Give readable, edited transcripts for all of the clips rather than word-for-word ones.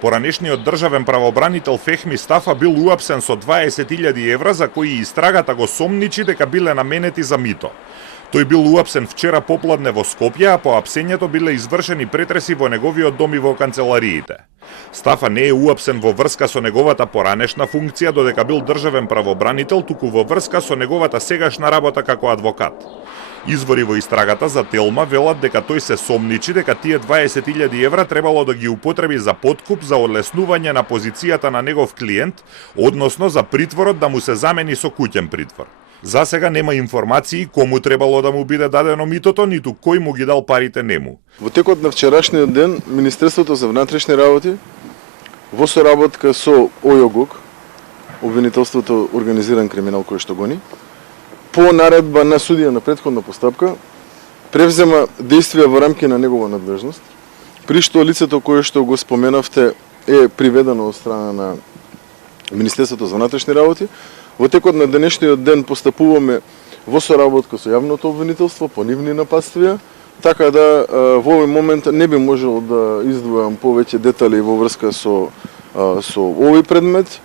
Поранешниот државен правобранител Фехми Стафа бил уапсен со 20.000 евра за кои истрагата го сомничи дека биле наменети за мито. Тој бил уапсен вчера попладне во Скопје, а по апсењето биле извршени претреси во неговиот дом и во канцелариите. Стафа не е уапсен во врска со неговата поранешна функција додека бил државен правобранител, туку во врска со неговата сегашна работа како адвокат. Извори во истрагата за Телма велат дека тој се сомничи дека тие 20.000 евра требало да ги употреби за подкуп за олеснување на позицијата на негов клиент, односно за притворот да му се замени со куќен притвор. За сега нема информации кому требало да му биде дадено митото, ниту кој му ги дал парите нему. Во текот на вчерашниот ден, Министерството за внатрешни работи, во соработка со ОЈОГОК, обвинителството организиран криминал кој што гони, по наредба на судија на претходна постапка, превзема действија во рамки на негова надлежност, при што лицето кое што го споменавте е приведено од страна на Министерството за внатрешни работи. Во текот на денешниот ден постапуваме во соработка со јавното обвинителство по нивни нападствија, така да во овој момент не би можел да издвојам повеќе детали во врска со овој предмет.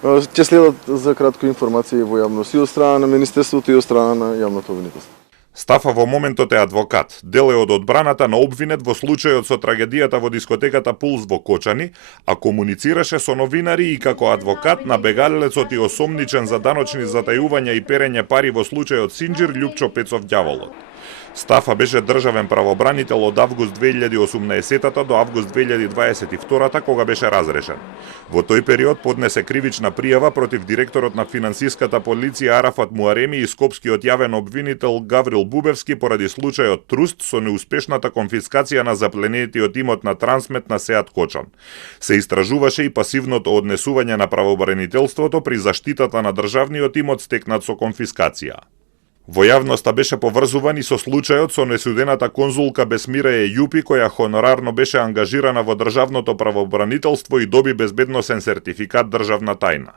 Ќе следат за кратко информации во јавност и од страна на Министерството и од страна на јавното обвинителство. Стафа во моментот е адвокат, дел е од одбраната на обвинет во случајот со трагедијата во дискотеката Пулс во Кочани, а комуницираше со новинари и како адвокат на бегалецот и осомничен за даночни затајувања и перење пари во случајот Синџир Љупчо Пецов Ѓаволот. Стафа беше државен правобранител од август 2018 до август 2022 кога беше разрешен. Во тој период поднесе кривична пријава против директорот на финансиската полиција Арафат Муареми и скопскиот јавен обвинител Гаврил Бубевски поради случајот Труст со неуспешната конфискација на запленетиот имот на Трансмет на Сеат Кочан. Се истражуваше и пасивното однесување на правобранителството при заштитата на државниот имот стекнат со конфискација. Во јавноста беше поврзуван и со случајот со несудената конзулка Бесмира Ејупи, која хонорарно беше ангажирана во државното правобранителство и доби безбедносен сертификат државна тајна.